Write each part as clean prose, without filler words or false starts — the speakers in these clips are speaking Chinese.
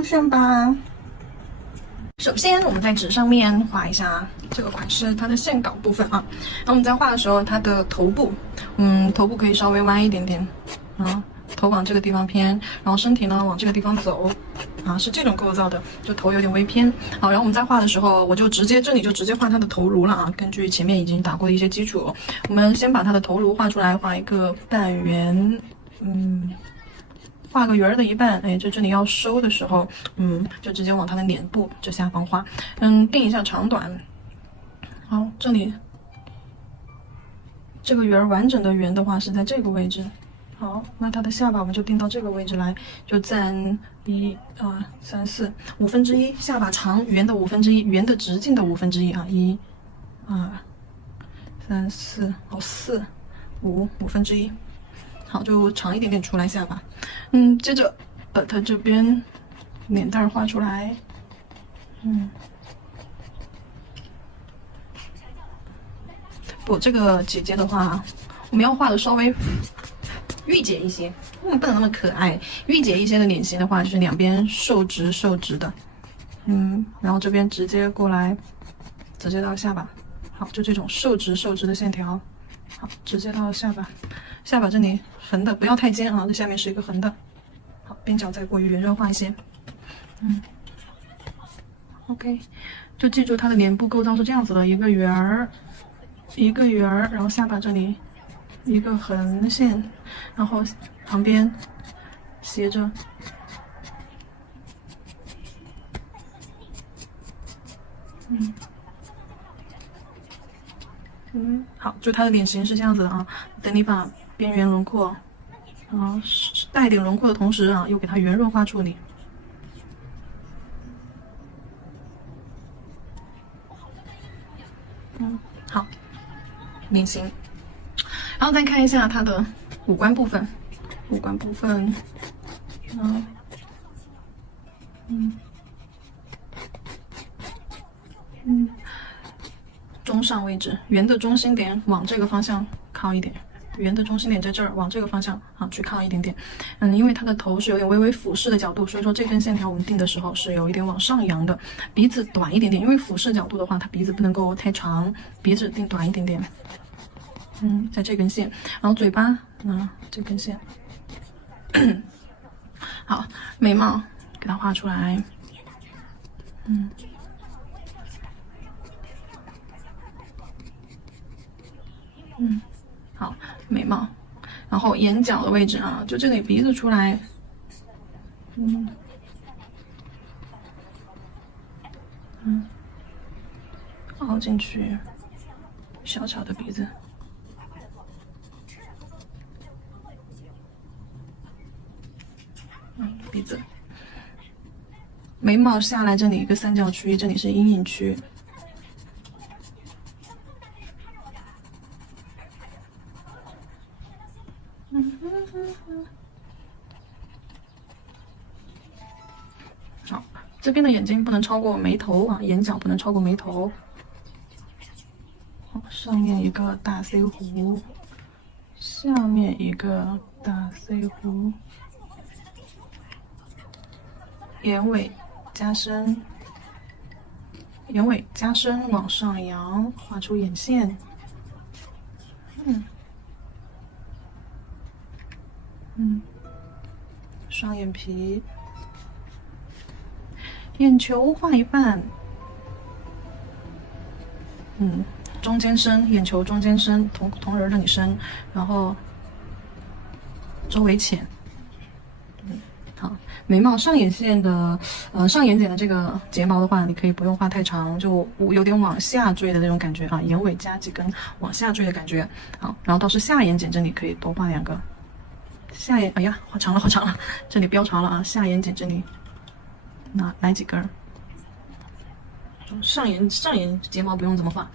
出现吧。首先，我们在纸上面画一下这个款式它的线稿部分啊。然后我们在画的时候，它的头部，头部可以稍微弯一点点啊，头往这个地方偏，然后身体呢往这个地方走啊，是这种构造的，就头有点微偏。好，然后我们在画的时候，我就直接画它的头颅了啊。根据前面已经打过的一些基础，我们先把它的头颅画出来，画一个半圆，画个圆儿的一半，哎，就这里要收的时候，就直接往它的脸部这下方画，定一下长短。好，这里这个圆完整的圆的话是在这个位置。好，那它的下巴我们就定到这个位置来，就占1、2、3、4、1/5，下巴长圆的1/5，圆的直径的1/5啊，1、2、3、4，好，4、5，1/5。好，就长一点点出来下巴。接着把它这边脸蛋画出来。我这个姐姐的话，我们要画的稍微御姐一些，不能那么可爱。御姐一些的脸型的话，就是两边瘦直的，然后这边直接过来，直接到下巴。好，就这种瘦直的线条。好，直接到下巴，下巴这里横的，不要太尖啊，这下面是一个横的。好，边角再过于圆润化一些。OK， 就记住它的脸部构造是这样子的，一个圆儿，然后下巴这里一个横线，然后旁边斜着。好，就它的脸型是这样子的啊。等你把边缘轮廓，带一点轮廓的同时啊，又给它圆润化处理。好，脸型。然后再看一下它的五官部分，中上位置，圆的中心点往这个方向靠一点，圆的中心点在这儿，往这个方向去靠一点点。因为它的头是有点微微俯视的角度，所以说这根线条我们定的时候是有一点往上扬的。鼻子短一点点，因为俯视角度的话，它鼻子不能够太长，鼻子定短一点点。在这根线，然后嘴巴这根线。好，眉毛给它画出来。好，眉毛，然后眼角的位置啊，就这里鼻子出来，凹进去，小巧的鼻子，鼻子，眉毛下来这里一个三角区，这里是阴影区。好，这边的眼睛不能超过眉头啊，眼角不能超过眉头。好，上面一个大 C 弧，下面一个大 C 弧，眼尾加深，往上扬，画出眼线。双眼皮，眼球画一半，中间深，眼球中间深，瞳仁这里深，然后周围浅。好，眉毛上眼线的，上眼睑的这个睫毛的话，你可以不用画太长，就有点往下坠的那种感觉啊，眼尾加几根往下坠的感觉。好，然后倒是下眼睑这里可以多画2个。哎呀，画长了，这里标长了啊！下眼睑这里，来几根。上眼睫毛不用怎么画。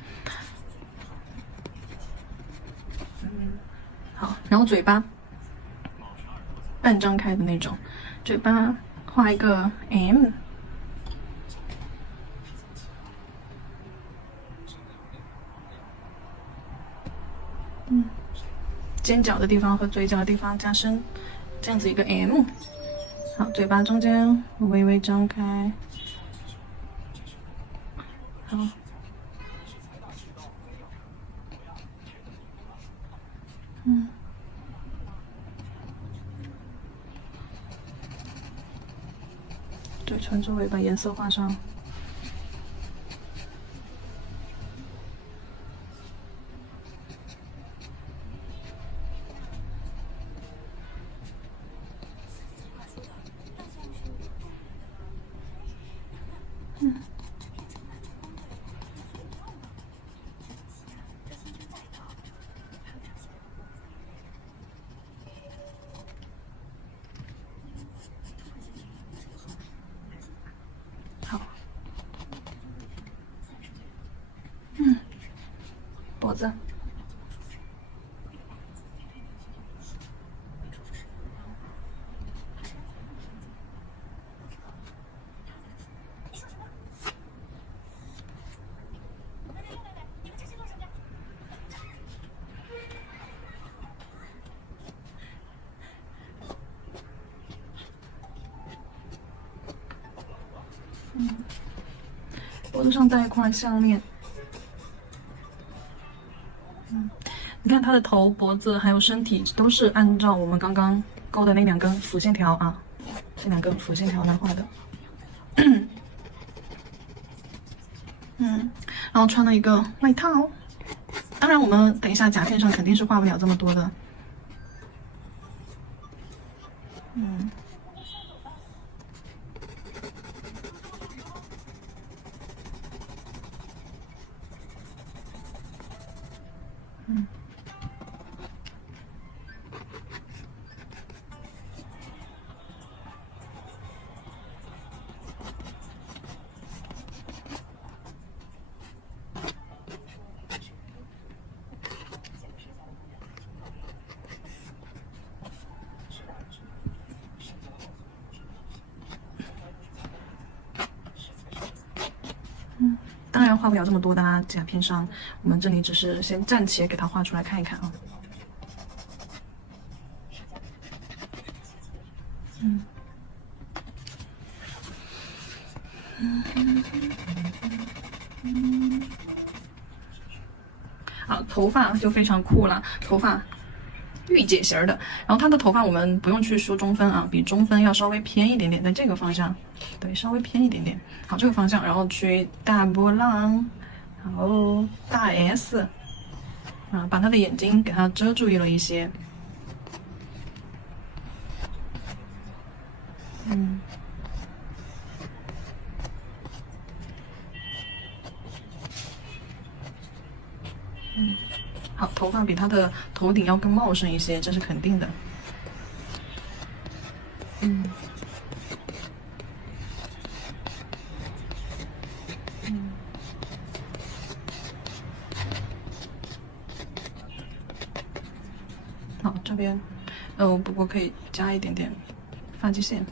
好，然后嘴巴半张开的那种，嘴巴画一个 M。尖角的地方和嘴角的地方加深，这样子一个 M。好，嘴巴中间微微张开。好。嘴唇周围把颜色画上。好，脖子。脖子上戴一块项链。你看他的头、脖子还有身体都是按照我们刚刚勾的那2根辅线条啊，这2根辅线条来画的。然后穿了一个外套。当然，我们等一下甲片上肯定是画不了这么多的。当然画不了这么多的甲片上，我们这里只是先暂且给它画出来看一看啊。好，头发就非常酷了，头发御姐型的。然后它的头发我们不用去梳中分啊，比中分要稍微偏一点点，在这个方向，对，稍微偏一点点。好，这个方向，然后去大波浪，然后大 S， 啊，把他的眼睛给它遮住了一些。好，头发比他的头顶要更茂盛一些，这是肯定的。好，这边，不过可以加一点点发际线，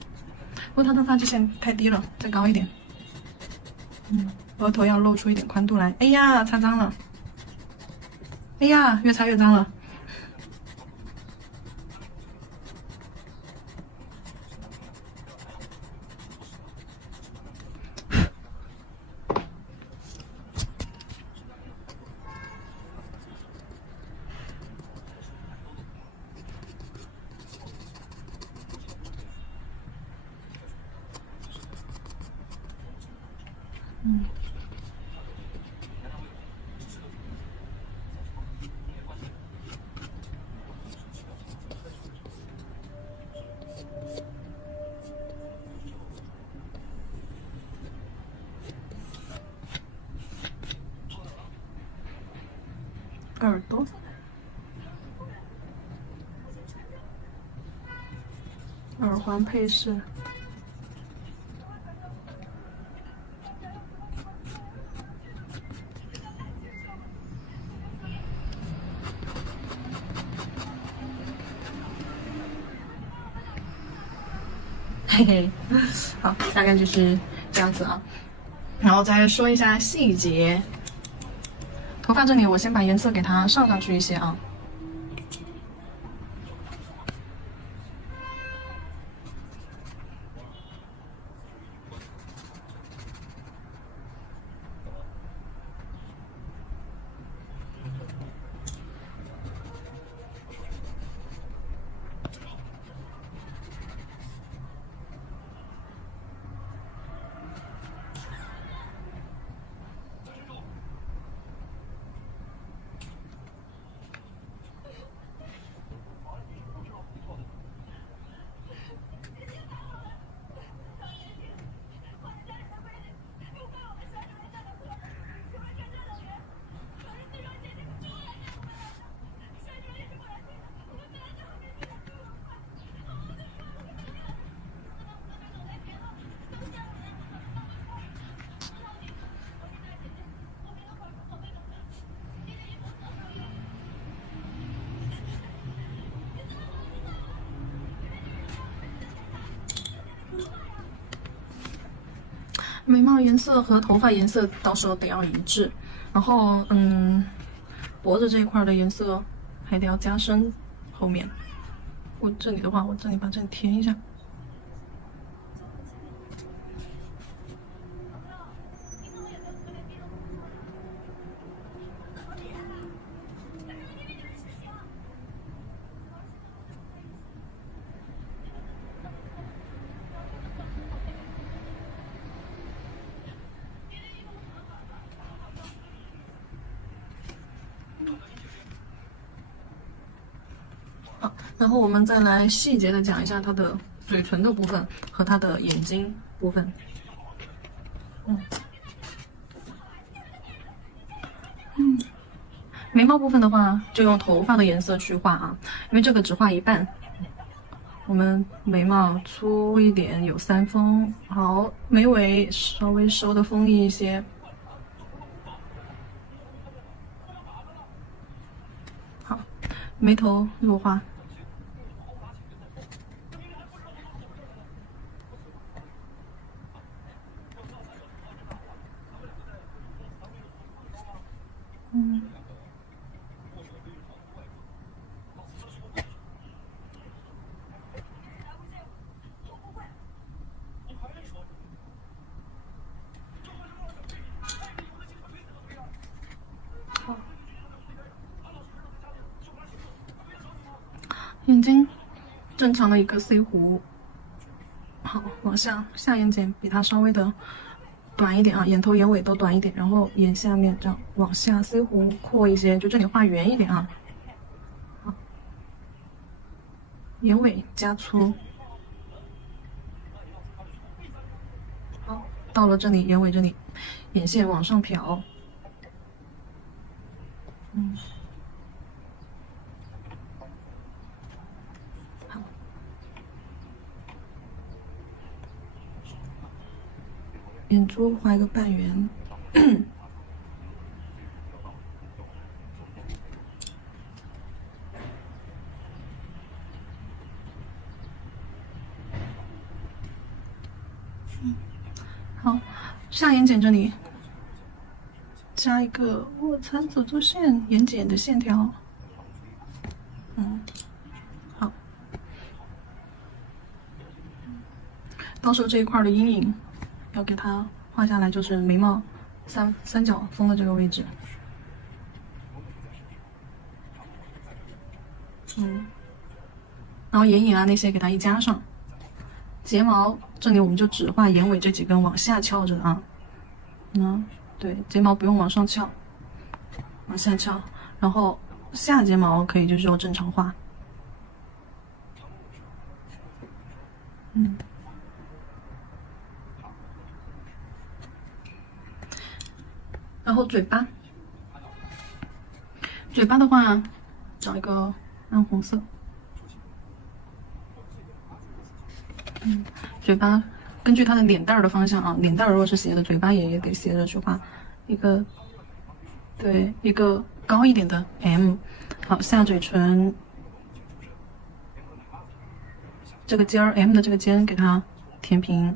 不过他的发际线太低了，再高一点。额头要露出一点宽度来。哎呀，擦脏了。哎呀，越擦越脏了。耳朵，耳环配饰。嘿嘿，好，大概就是这样子啊。然后再说一下细节。头发这里，我先把颜色给它上去一些啊。眉毛颜色和头发颜色到时候得要一致，然后脖子这一块的颜色还得要加深。后面，我这里的话，我这里把这里填一下。然后我们再来细节的讲一下它的嘴唇的部分和它的眼睛部分。眉毛部分的话，就用头发的颜色去画啊，因为这个只画一半。我们眉毛粗一点，有3峰，好，眉尾稍微收的锋利一些。好，眉头弱化。眼睛正常的一个 C 弧，好，往下眼睑比它稍微的短一点啊，眼头眼尾都短一点，然后眼下面这样往下 C 弧扩一些，就这里画圆一点啊。好，眼尾加粗。好，到了这里眼尾这里，眼线往上挑。眼珠画一个半圆。好，下眼睑这里加一个卧蚕走周线，眼睑的线条。好，到时候这一块的阴影要给它画下来，就是眉毛三角峰的这个位置。然后眼影啊那些给它一加上。睫毛这里我们就只画眼尾这几根往下翘着啊。对，睫毛不用往上翘，往下翘。然后下睫毛可以就是说正常画。然后嘴巴的话，找一个暗红色。嘴巴根据它的脸蛋儿的方向啊，脸蛋儿如果是斜的，嘴巴也得斜着去画一个，对，一个高一点的 M。好，下嘴唇这个尖儿 M 的这个尖给它填平。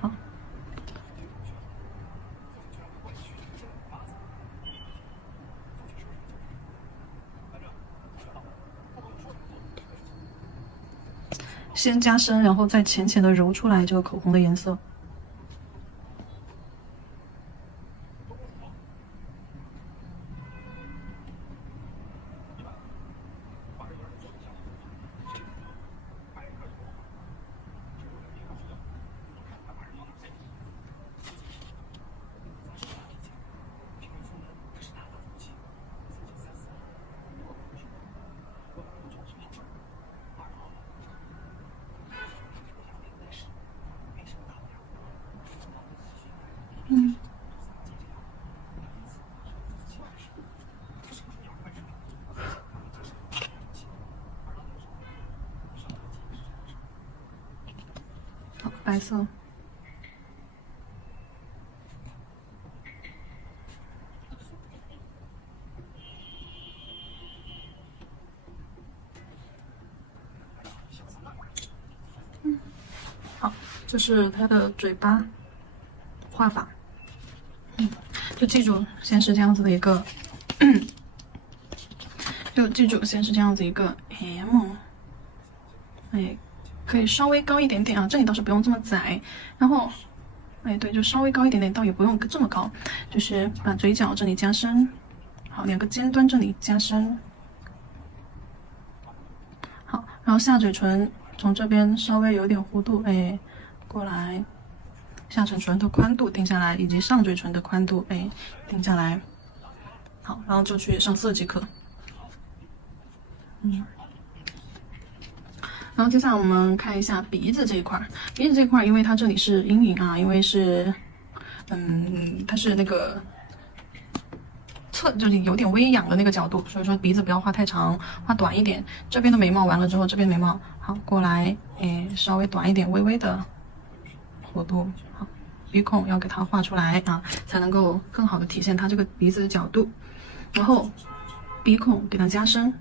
好。先加深，然后再浅浅的揉出来这个口红的颜色。好，白色。这是它的嘴巴画法。就记住，先是这样子的一个，就记住，先是这样子一个 M， 哎，可以稍微高一点点啊，这里倒是不用这么窄，然后，哎，对，就稍微高一点点，倒也不用这么高，就是把嘴角这里加深，好，两个尖端这里加深，好，然后下嘴唇从这边稍微有点弧度，哎，过来。下嘴唇的宽度定下来，以及上嘴唇的宽度，哎，定下来。好，然后就去上色即可。然后接下来我们看一下鼻子这一块。鼻子这一块，因为它这里是阴影啊，因为是，它是那个就是有点微仰的那个角度，所以说鼻子不要画太长，画短一点。这边的眉毛完了之后，这边眉毛好过来，哎，稍微短一点，微微的弧度。好，鼻孔要给它画出来啊，才能够更好的体现它这个鼻子的角度。然后鼻孔给它加深。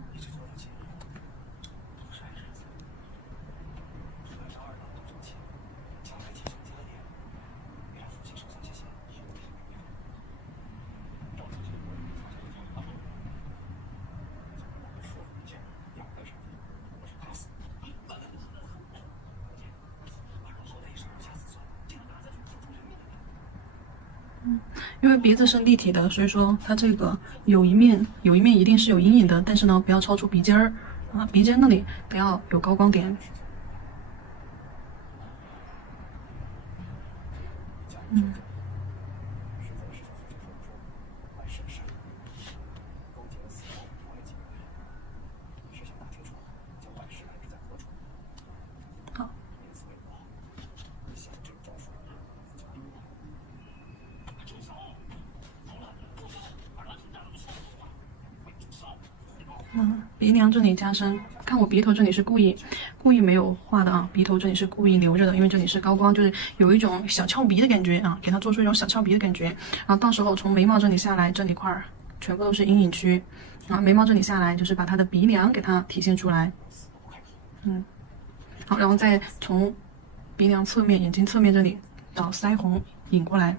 因为鼻子是立体的，所以说它这个有一面一定是有阴影的，但是呢，不要超出鼻尖儿啊，鼻尖那里不要有高光点。好。鼻梁这里加深，看我鼻头这里是故意没有画的啊，鼻头这里是故意留着的，因为这里是高光，就是有一种小翘鼻的感觉啊，给它做出一种小翘鼻的感觉。然后到时候从眉毛这里下来，这里块儿全部都是阴影区，啊，眉毛这里下来就是把它的鼻梁给它体现出来。好，然后再从鼻梁侧面、眼睛侧面这里到腮红引过来。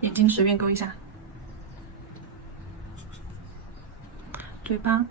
眼睛随便勾一下，嘴巴。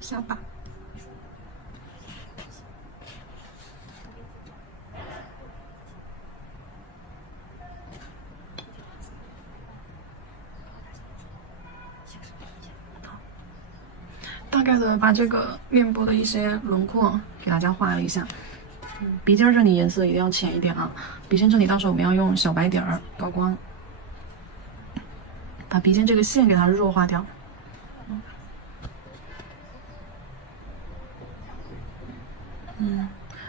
下巴。大概的把这个面部的一些轮廓给大家画了一下。鼻尖这里颜色一定要浅一点啊，鼻尖这里到时候我们要用小白点儿高光，把鼻尖这个线给它弱化掉。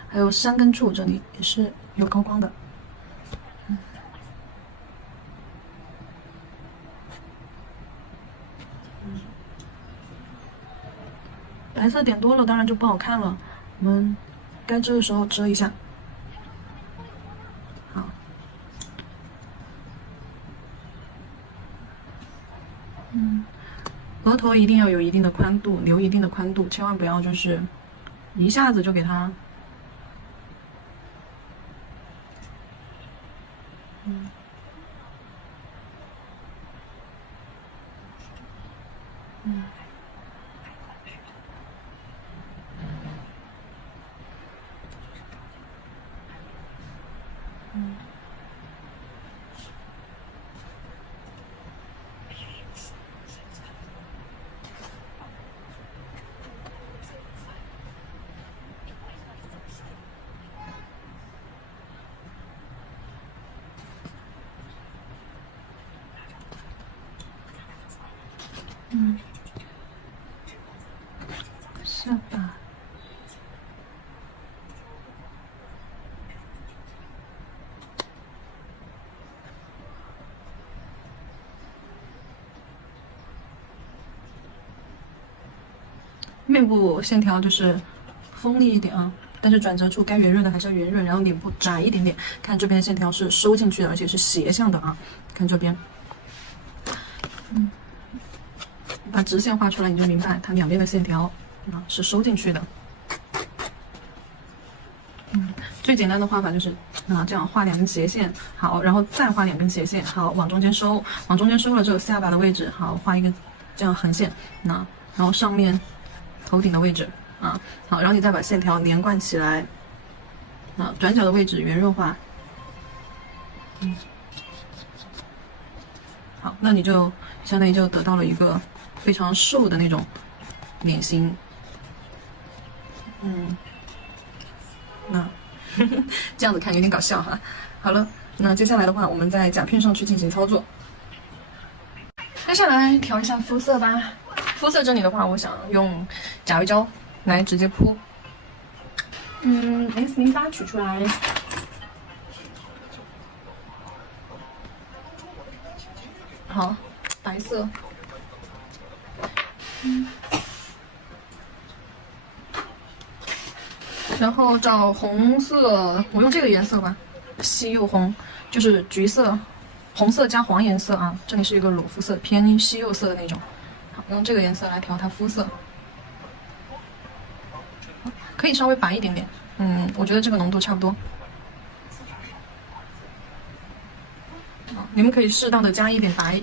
还有山根处这里也是有高光的。白色点多了，当然就不好看了。我们该遮的时候遮一下。好，额头一定要有一定的宽度，留一定的宽度，千万不要就是一下子就给它。下巴。面部线条就是锋利一点啊，但是转折处该圆润的还是要圆润，然后脸部窄一点点。看这边线条是收进去的，而且是斜向的啊。看这边，把直线画出来，你就明白它两边的线条啊是收进去的。最简单的画法就是这样画两根斜线，好，然后再画两根斜线，好，往中间收，往中间收了之后，下巴的位置，好，画一个这样横线，然后上面头顶的位置啊，好，然后你再把线条连贯起来，转角的位置圆润化，好，那你就相当于就得到了一个非常瘦的那种脸型，那这样子看有点搞笑哈。好了，那接下来的话，我们在甲片上去进行操作。接下来调一下肤色吧。肤色这里的话，我想用甲油胶来直接铺。S08取出来。好，白色。然后找红色，我用这个颜色吧，西柚红，就是橘色、红色加黄颜色啊。这里是一个裸肤色，偏西柚色的那种。好，用这个颜色来调它肤色，可以稍微白一点点。我觉得这个浓度差不多。你们可以适当的加一点白，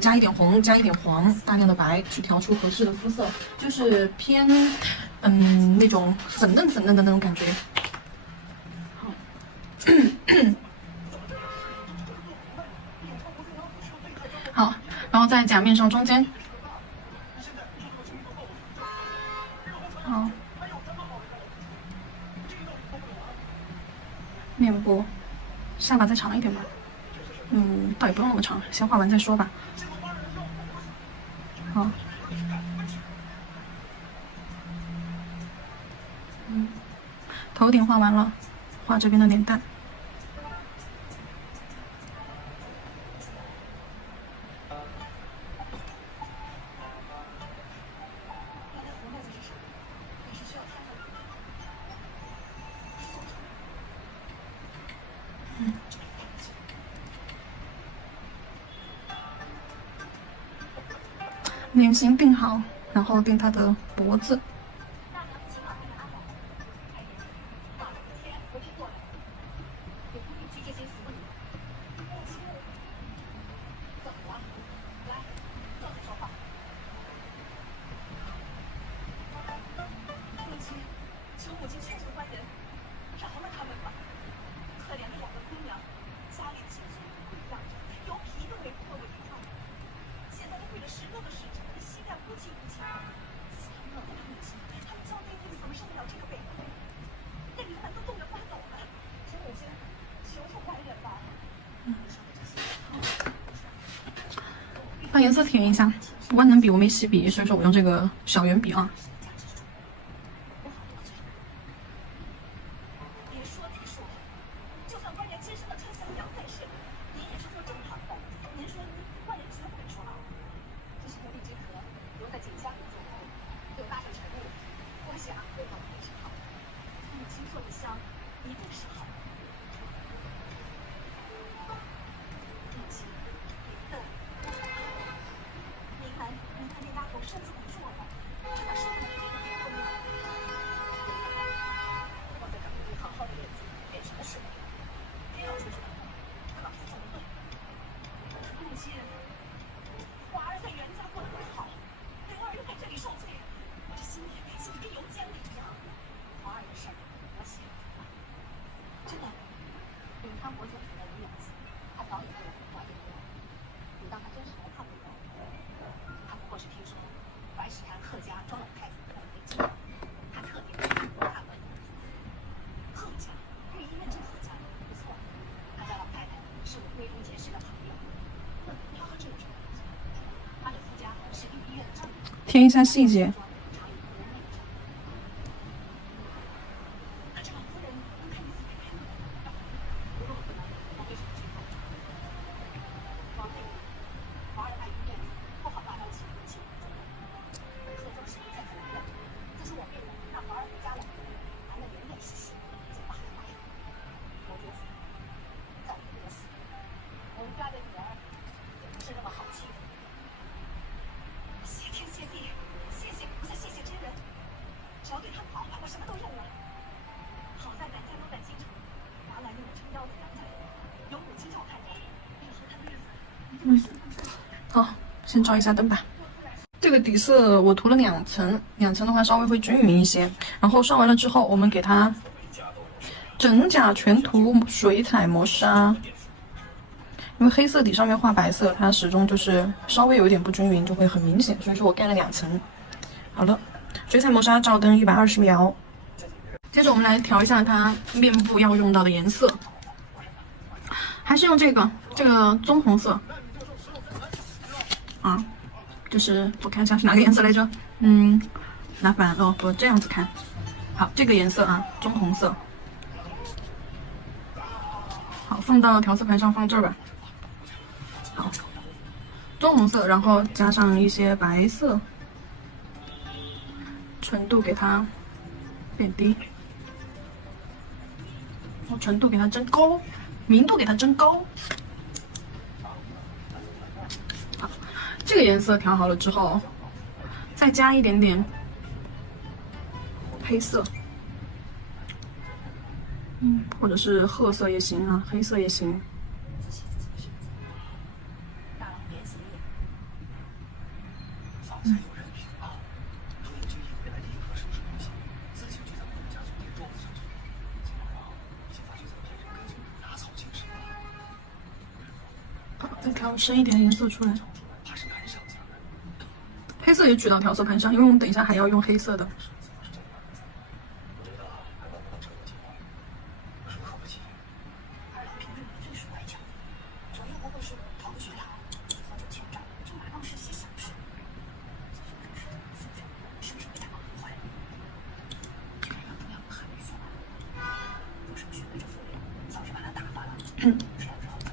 加一点红，加一点黄，大量的白，去调出合适的肤色，就是偏那种粉嫩粉嫩的那种感觉。好，好，然后在甲面上中间，好，面部，下巴再长一点吧。倒也不用那么长，先画完再说吧。好，头顶画完了，画这边的脸蛋。脸型定好，然后定它的脖子。把颜色填一下，万能笔我没洗笔，所以说我用这个小圆笔啊。添一下细节。好，先照一下灯吧。这个底色我涂了2层，2层的话稍微会均匀一些。然后上完了之后，我们给它整甲全涂水彩磨砂。因为黑色底上面画白色，它始终就是稍微有一点不均匀，就会很明显。所以说我盖了2层。好了，水彩磨砂照灯120秒。接着我们来调一下它面部要用到的颜色，还是用这个棕红色。啊，就是我看一下是哪个颜色来着？拿反了，我这样子看。好，这个颜色啊，棕红色。好，放到调色盘上，放这儿吧。好，棕红色，然后加上一些白色，纯度给它变低，纯度给它增高，明度给它增高。这个颜色调好了之后，再加一点点黑色，或者是褐色也行啊，黑色也行。好，再调深一点的颜色出来。黑色也举到调色盘上，因为我们等一下还要用黑色的。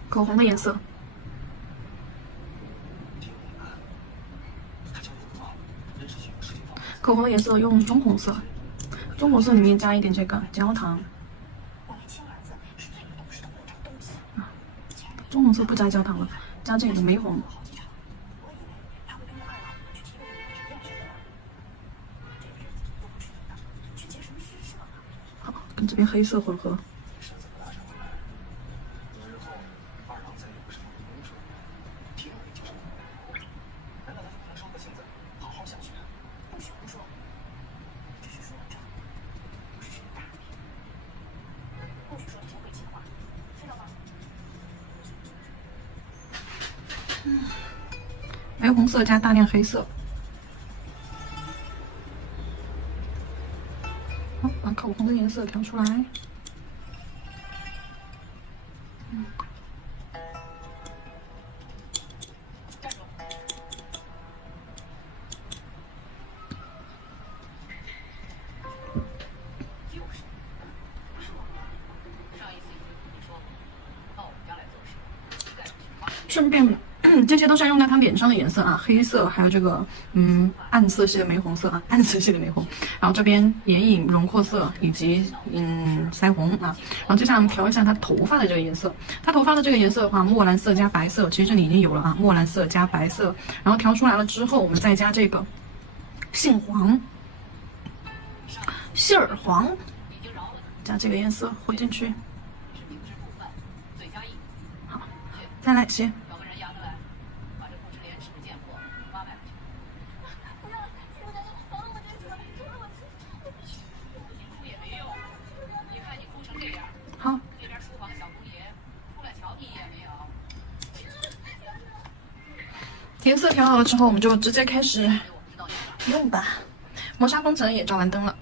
口红的颜色。口红的颜色用棕红色，棕红色里面加一点这个焦糖。棕红色不加焦糖了，加这个玫红。好，跟这边黑色混合。玫红色加大量黑色。好，把口红的颜色调出来。顺便，这些都是要用在他脸上的颜色啊，黑色，还有这个暗色系的玫红色啊，暗色系的玫红。然后这边眼影轮廓色以及腮红啊。然后接下来我们调一下他头发的这个颜色。他头发的这个颜色的话，墨蓝色加白色，其实这里已经有了啊，墨蓝色加白色。然后调出来了之后，我们再加这个杏黄、杏儿黄，加这个颜色混进去。好，再来些。好，颜色调好了之后，我们就直接开始用吧。磨砂封层也照完灯了。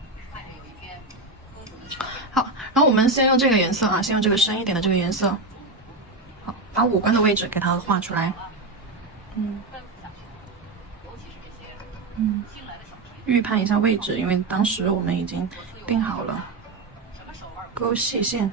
好，然后我们先用这个颜色啊，先用这个深一点的这个颜色。好，把五官的位置给它画出来。预判一下位置，因为当时我们已经定好了。勾细线。